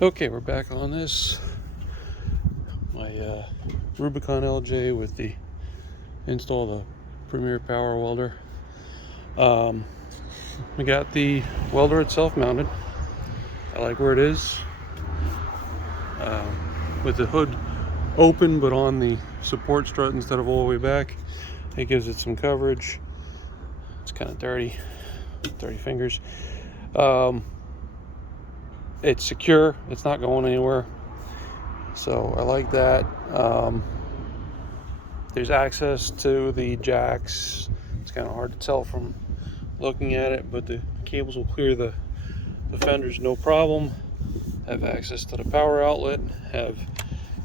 Okay, we're back on this. My Rubicon LJ with the install the Premier Power Welder. We got the welder itself mounted. I like where it is. With the hood open but on the support strut instead of all the way back. It gives it some coverage. It's kind of dirty fingers. It's secure, it's not going anywhere, so I like that. There's access to the jacks. It's kind of hard to tell from looking at it, but the cables will clear the fenders no problem. Have access to the power outlet, have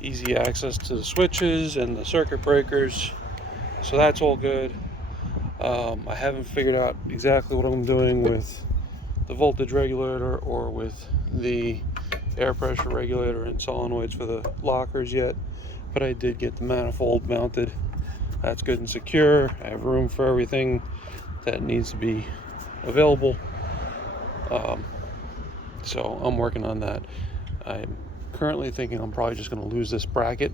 easy access to the switches and the circuit breakers, so that's all good. I haven't figured out exactly what I'm doing with the voltage regulator or with the air pressure regulator and solenoids for the lockers yet, but I did get the manifold mounted. That's good and secure. I have room for everything that needs to be available, so I'm working on that. I'm currently thinking I'm probably just going to lose this bracket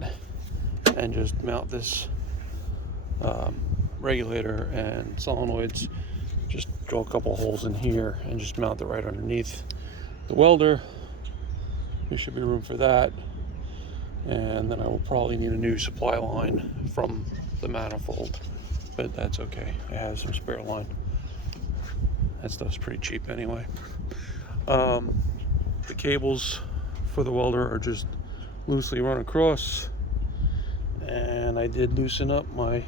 and just mount this regulator and solenoids. Just drill a couple holes in here and just mount it right underneath the welder. There should be room for that. And then I will probably need a new supply line from the manifold, but that's okay. I have some spare line. That stuff's pretty cheap anyway. The cables for the welder are just loosely run across, and I did loosen up my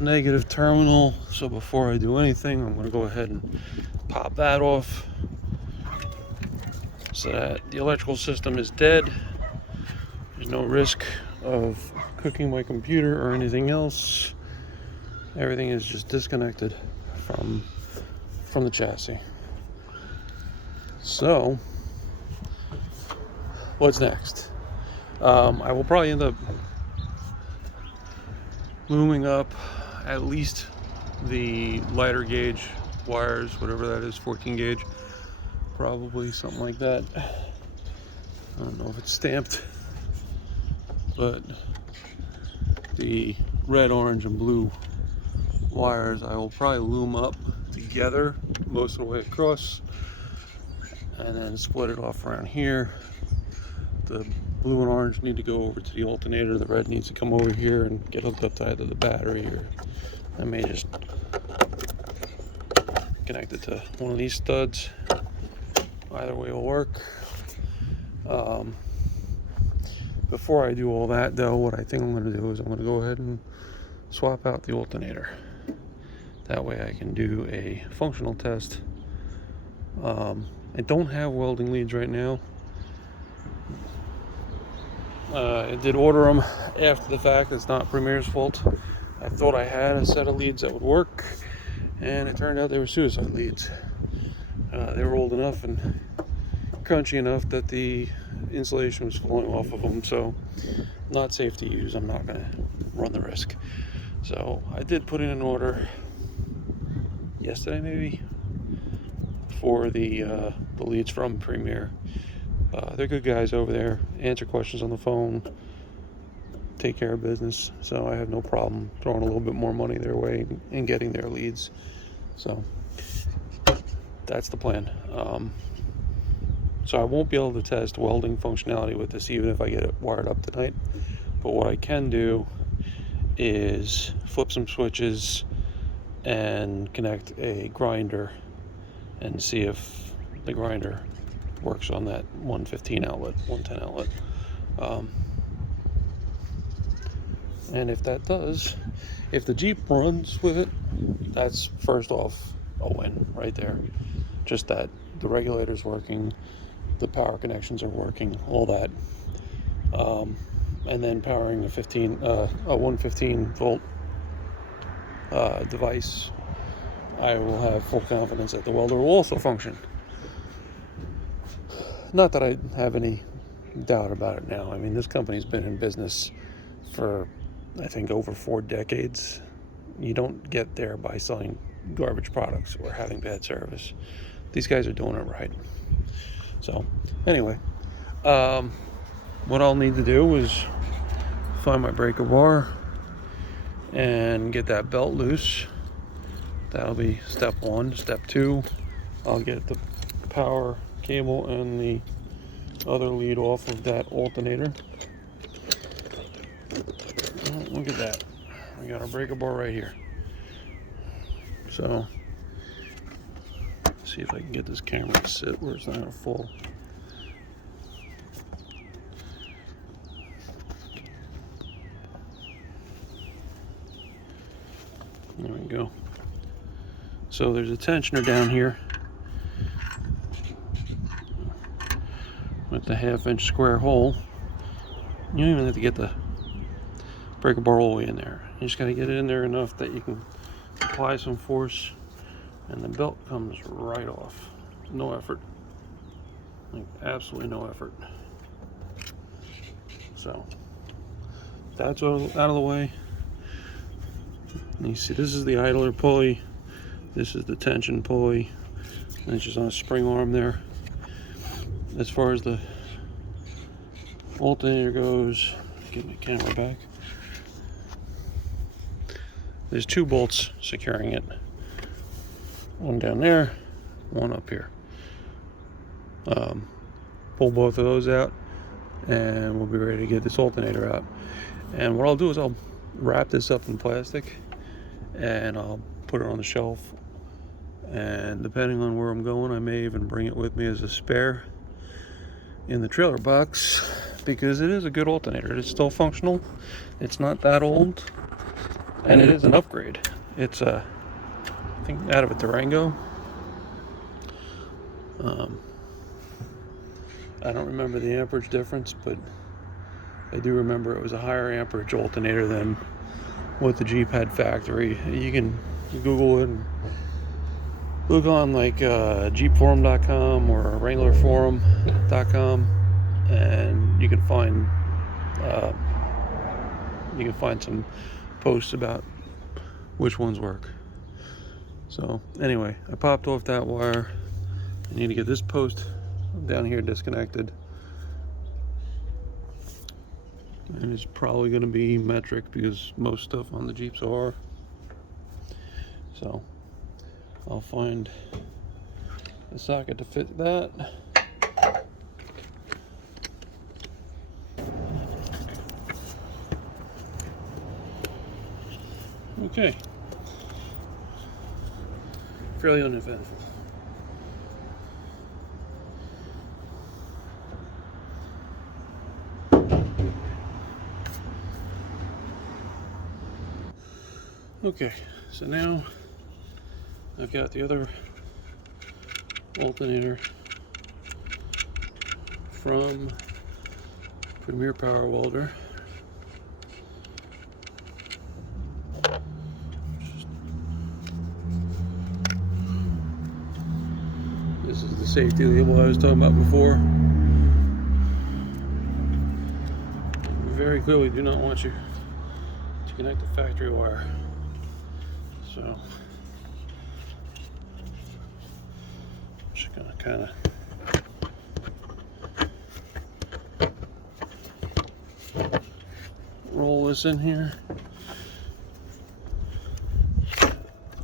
negative terminal, so before I do anything I'm going to go ahead and pop that off so that the electrical system is dead. There's no risk of cooking my computer or anything else. Everything is just disconnected from the chassis. So what's next? I will probably end up looming up at least the lighter gauge wires, whatever that is, 14 gauge, probably something like that. I don't know if it's stamped, but the red, orange, and blue wires I will probably loom up together most of the way across and then split it off around here. The blue and orange need to go over to the alternator. The red needs to come over here and get hooked up to either the battery, or I may just connect it to one of these studs. Either way will work. Before I do all that though, what I think I'm going to do is I'm going to go ahead and swap out the alternator. That way I can do a functional test. I don't have welding leads right now. I did order them after the fact. It's not Premier's fault. I thought I had a set of leads that would work, and it turned out they were suicide leads. They were old enough and crunchy enough that the insulation was falling off of them, so not safe to use. I'm not going to run the risk. So I did put in an order yesterday maybe for the leads from Premier. They're good guys over there, answer questions on the phone, take care of business, so I have no problem throwing a little bit more money their way and getting their leads. So that's the plan. So I won't be able to test welding functionality with this even if I get it wired up tonight, but what I can do is flip some switches and connect a grinder and see if the grinder works on that 115 outlet, 110 outlet. And if that does, if the Jeep runs with it, that's first off a win right there. Just that the regulator's working, the power connections are working, all that. And then powering a 115 volt device, I will have full confidence that the welder will also function. Not that I have any doubt about it now. I mean, this company's been in business for, I think, over 4 decades. You don't get there by selling garbage products or having bad service. These guys are doing it right. So anyway, what I'll need to do is find my breaker bar and get that belt loose. That'll be step one. Step two, I'll get the power cable and the other lead off of that alternator. Oh, look at that. We got our breaker bar right here. So, see if I can get this camera to sit where it's not gonna fall. There we go. So there's a tensioner down here with the 1/2-inch square hole. You don't even have to get the breaker bar all the way in there. You just got to get it in there enough that you can apply some force and the belt comes right off. No effort. Like absolutely no effort. So that's out of the way. And you see this is the idler pulley. This is the tension pulley. And it's just on a spring arm there. As far as the alternator goes, get my camera back. There's 2 bolts securing it. One down there, one up here. Pull both of those out and we'll be ready to get this alternator out. And what I'll do is I'll wrap this up in plastic and I'll put it on the shelf. And depending on where I'm going, I may even bring it with me as a spare in the trailer box, because it is a good alternator. It's still functional. It's not that old, and it is an upgrade. It's I think out of a Durango. I don't remember the amperage difference, but I do remember it was a higher amperage alternator than what the Jeep had factory. You can Google it and look on like jeepforum.com or wranglerforum.com, and you can find some posts about which ones work. So anyway, I popped off that wire. I need to get this post down here disconnected, and it's probably going to be metric because most stuff on the Jeeps are. So I'll find a socket to fit that. Okay. Fairly uneventful. Okay, so now I've got the other alternator from Premier Power Welder. This is the safety label I was talking about before. We very clearly do not want you to connect the factory wire. So just gonna kind of roll this in here.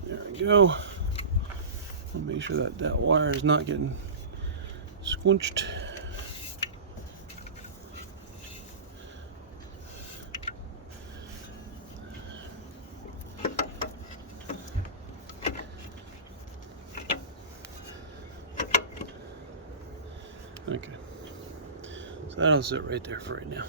There we go. I'll make sure that that wire is not getting squinched. Okay, so that'll sit right there for right now.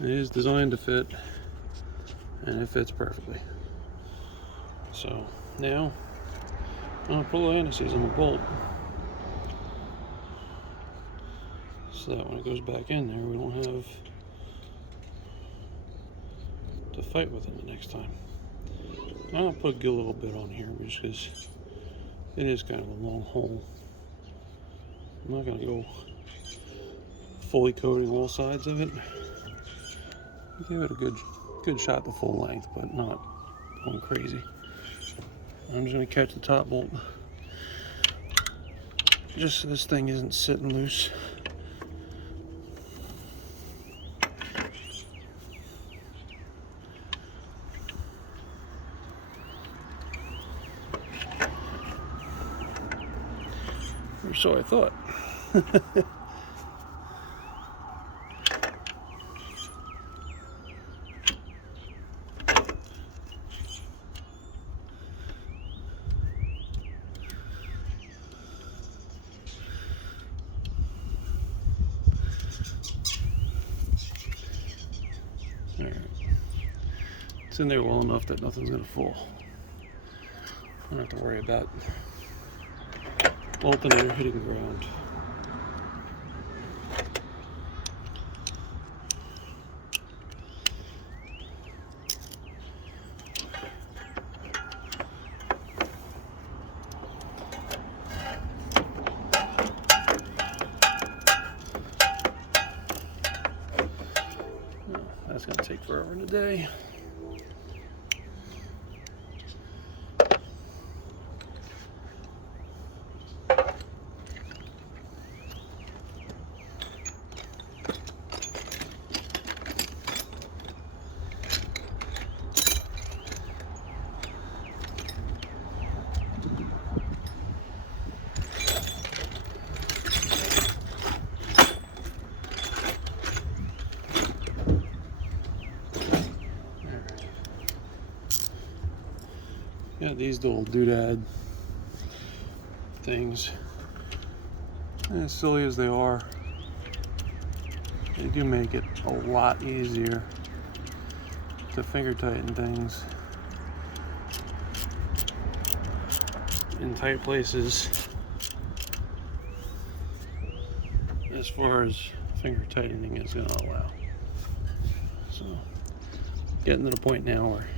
It is designed to fit, and it fits perfectly. So now I'll pull the anti-seize on the bolt so that when it goes back in there, we don't have to fight with it the next time. I'll put a little bit on here just because it is kind of a long hole. I'm not going to go fully coating all sides of it. Give it a good shot the full length, but not going crazy. I'm just going to catch the top bolt just so this thing isn't sitting loose. Or so I thought. Alright. It's in there well enough that nothing's going to fall. I don't have to worry about alternator hitting ground. That's going to take forever in a day. Yeah, these little doodad things, as silly as they are, they do make it a lot easier to finger tighten things in tight places as far as finger tightening is going to allow. So getting to the point now where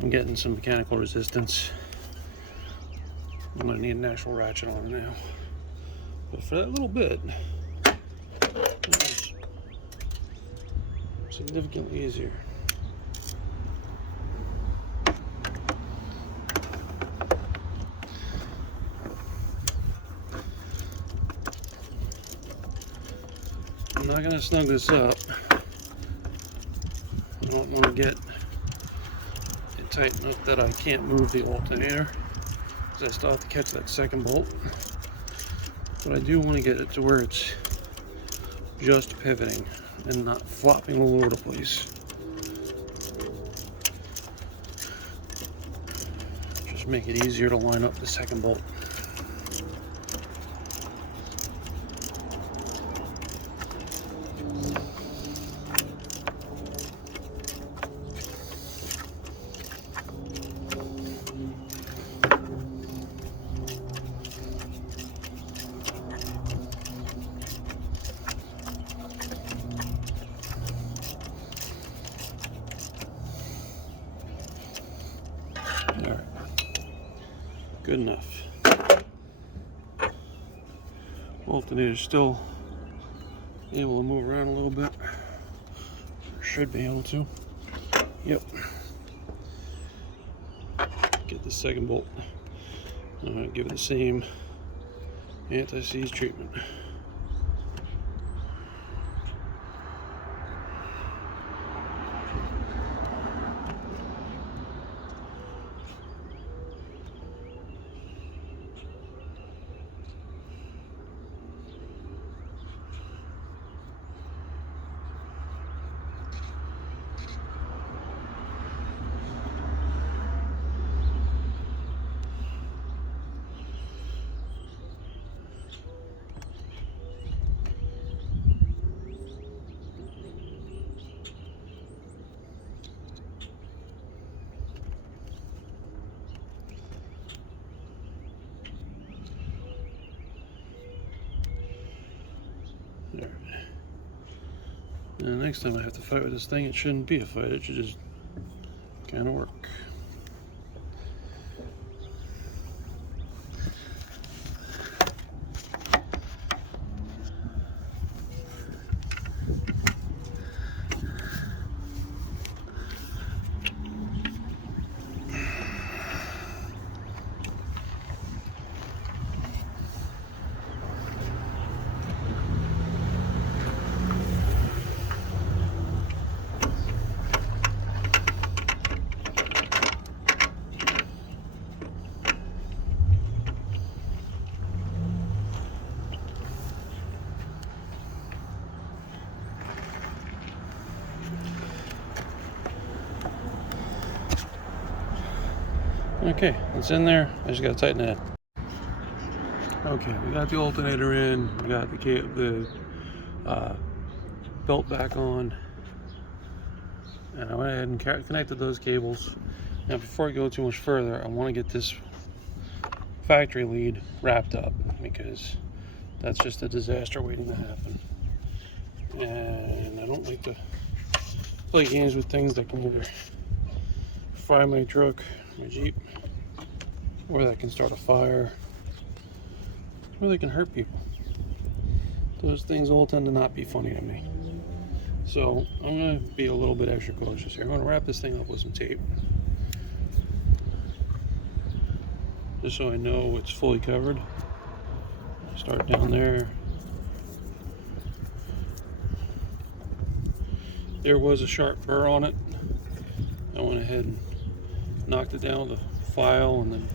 I'm getting some mechanical resistance. I'm going to need an actual ratchet on it now. But for that little bit, it was significantly easier. I'm not going to snug this up. I don't want to get it tight enough that I can't move the alternator, because I still have to catch that second bolt. But I do want to get it to where it's just pivoting and not flopping all over the place. Just make it easier to line up the second bolt. Alright, good enough. Alternator's still able to move around a little bit. Should be able to. Yep. Get the second bolt. Give it the same anti-seize treatment. There. And next time I have to fight with this thing, it shouldn't be a fight, it should just kind of work. Okay, it's in there. I just gotta tighten it in. Okay, we got the alternator in. We got the belt back on, and I went ahead and connected those cables. Now, before I go too much further, I want to get this factory lead wrapped up, because that's just a disaster waiting to happen. And I don't like to play games with things that can either fry my truck, my Jeep, or that can start a fire, or they can hurt people. Those things all tend to not be funny to me. So I'm going to be a little bit extra cautious here. I'm going to wrap this thing up with some tape, just so I know it's fully covered. Start down there. There was a sharp burr on it. I went ahead and knocked it down with a file, and then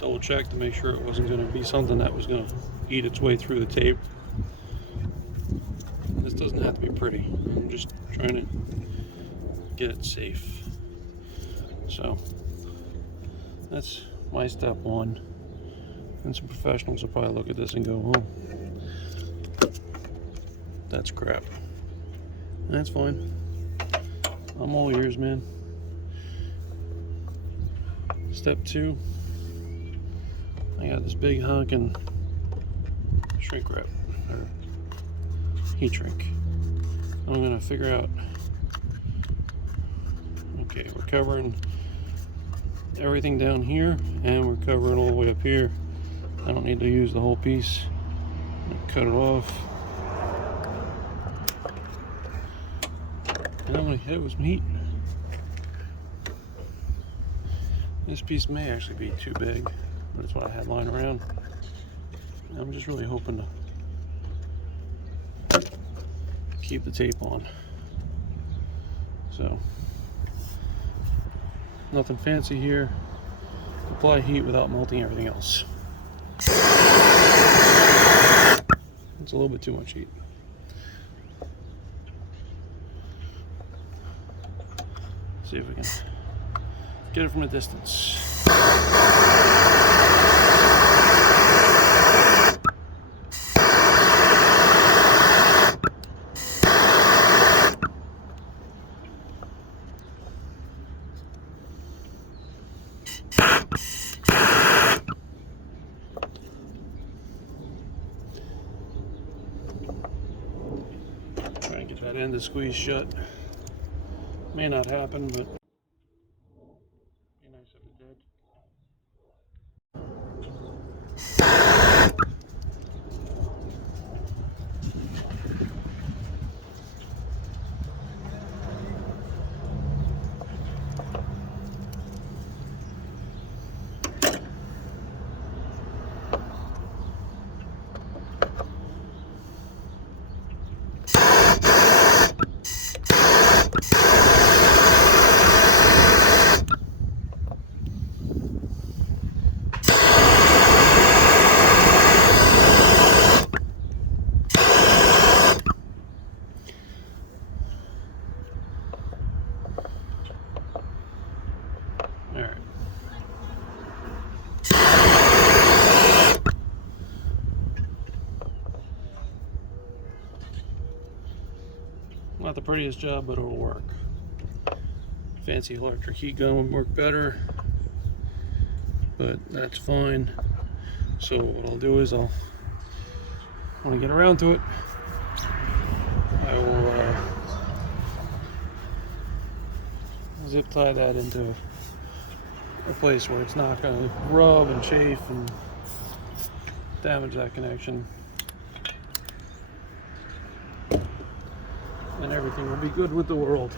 double checked to make sure it wasn't going to be something that was going to eat its way through the tape. This doesn't have to be pretty. I'm just trying to get it safe. So that's my step one. And some professionals will probably look at this and go, oh, that's crap. That's fine. I'm all ears, man. Step two, I got this big honking shrink wrap, or heat shrink. I'm gonna figure out, okay, we're covering everything down here, and we're covering all the way up here. I don't need to use the whole piece. Cut it off. And I'm gonna hit it with some heat. This piece may actually be too big, but it's what I had lying around. And I'm just really hoping to keep the tape on. So, nothing fancy here. Apply heat without melting everything else. It's a little bit too much heat. See if we can get it from a distance. Try and get that end to squeeze shut. May not happen, but be nice if it did. All right. Not the prettiest job, but it'll work. Fancy electric heat gun would work better, but that's fine. So what I'll do is when I get around to it, I will zip tie that into a place where it's not going to rub and chafe and damage that connection. And everything will be good with the world.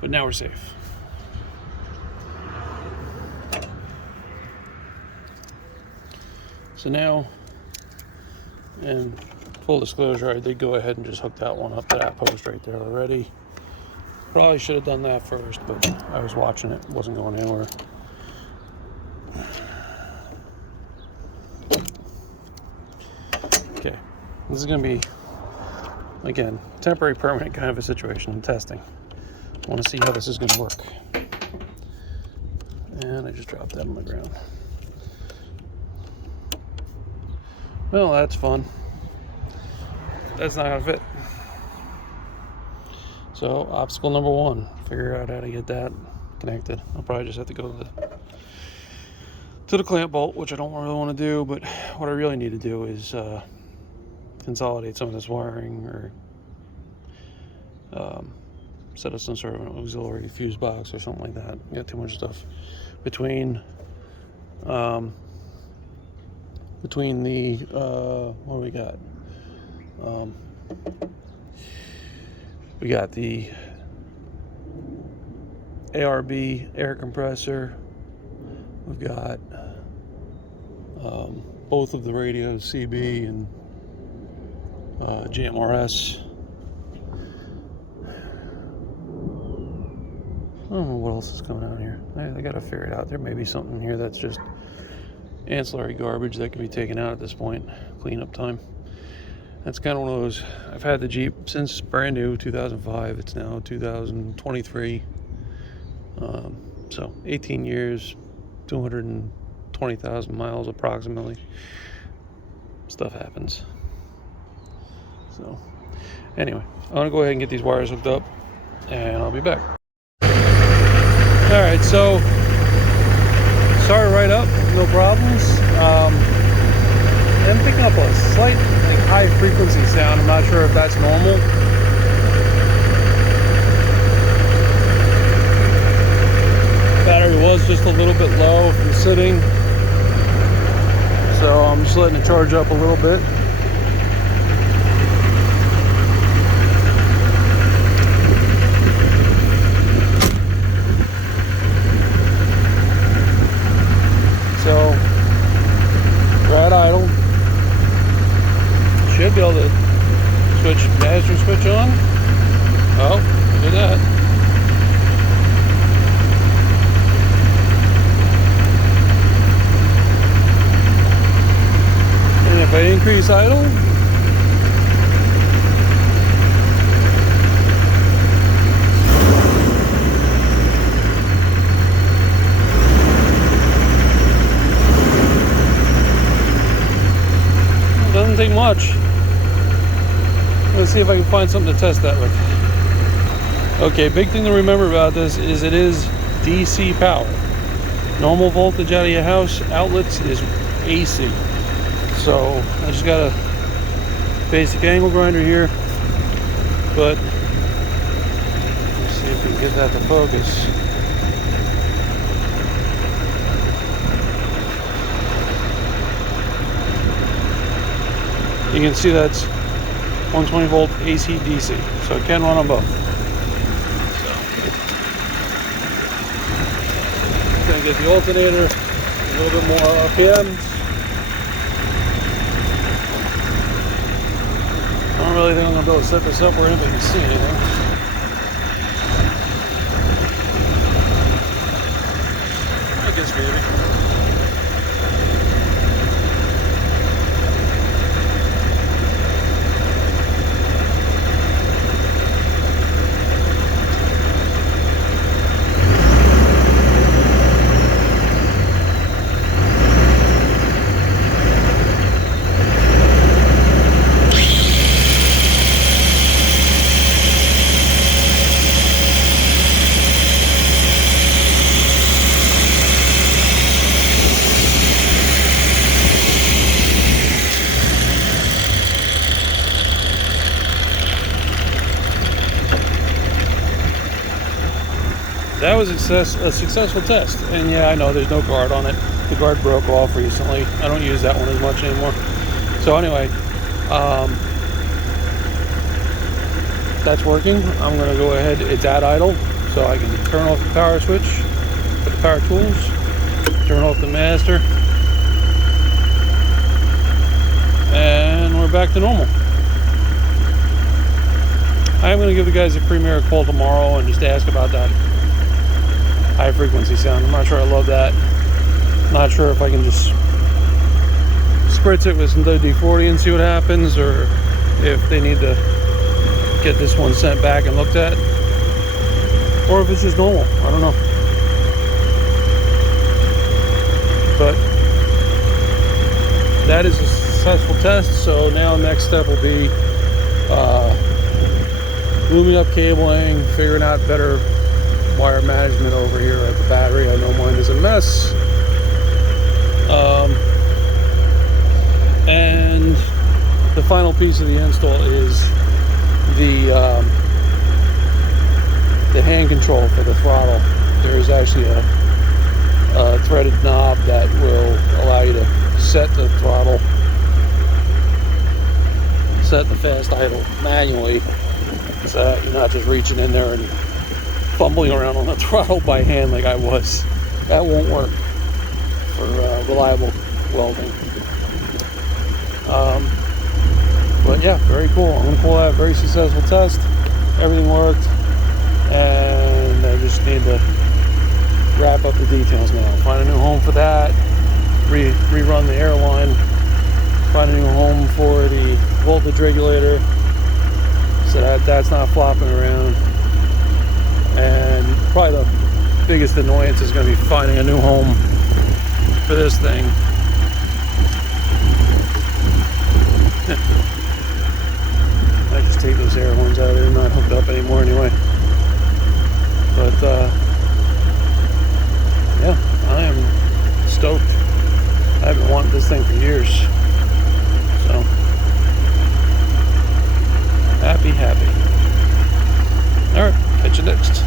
But now we're safe. So now, and full disclosure, I did go ahead and just hook that one up to that post right there already. Probably should have done that first, but I was watching it, wasn't going anywhere. Okay, this is going to be again, temporary, permanent kind of a situation. I'm testing. I want to see how this is going to work. And I just dropped that on the ground. Well, that's fun. That's not going to fit. So, obstacle number one, figure out how to get that connected. I'll probably just have to go to the clamp bolt, which I don't really want to do, but what I really need to do is consolidate some of this wiring, or set up some sort of an auxiliary fuse box or something like that. Got too much stuff between the what do we got? We got the ARB air compressor. We've got both of the radios, CB and GMRS. I don't know what else is coming out here. I gotta figure it out. There may be something here that's just ancillary garbage that can be taken out at this point. Cleanup time. That's kind of one of those. I've had the Jeep since brand new, 2005. It's now 2023. So 18 years, 220,000 miles approximately. Stuff happens. So anyway, I'm gonna go ahead and get these wires hooked up, and I'll be back. All right, so started right up, no problems. I'm picking up a slight high frequency sound. I'm not sure if that's normal. Battery was just a little bit low from sitting, so I'm just letting it charge up a little bit. So we're at idle. Should be able to switch master switch on. Oh, look at that. And if I increase idle, doesn't take much. Let's see if I can find something to test that with. Okay, big thing to remember about this is it is DC power. Normal voltage out of your house outlets is AC. So I just got a basic angle grinder here, but let's see if we can get that to focus. You can see that's 120 volt AC DC, so it can run on both. So, gonna get the alternator, a little bit more RPMs. I don't really think I'm gonna be able to set this up where anybody can see anything. I guess maybe. That was a successful test, and yeah, I know there's no guard on it. The guard broke off recently. I don't use that one as much anymore. So anyway, that's working. I'm gonna go ahead, it's at idle, so I can turn off the power switch, put the power tools, turn off the master, and we're back to normal. I'm gonna give the guys at Premier a call tomorrow and just ask about that high frequency sound. I'm not sure I love that. Not sure if I can just spritz it with some WD-40 and see what happens, or if they need to get this one sent back and looked at, or if it's just normal. I don't know. But that is a successful test. So now next step will be looming up cabling, figuring out better wire management over here at the battery. I know mine is a mess. And the final piece of the install is the hand control for the throttle. There's actually a threaded knob that will allow you to set the throttle, set the fast idle manually, so that you're not just reaching in there and fumbling around on the throttle by hand like I was. That won't work for reliable welding. But yeah, very cool. I'm gonna call that a very successful test. Everything worked, and I just need to wrap up the details now. Find a new home for that. Rerun the airline. Find a new home for the voltage regulator, so that's not flopping around. And probably the biggest annoyance is going to be finding a new home for this thing. I just take those air horns out of there. They're not hooked up anymore anyway. But yeah, I am stoked. I've been wanting this thing for years. So happy. All right, catch you next.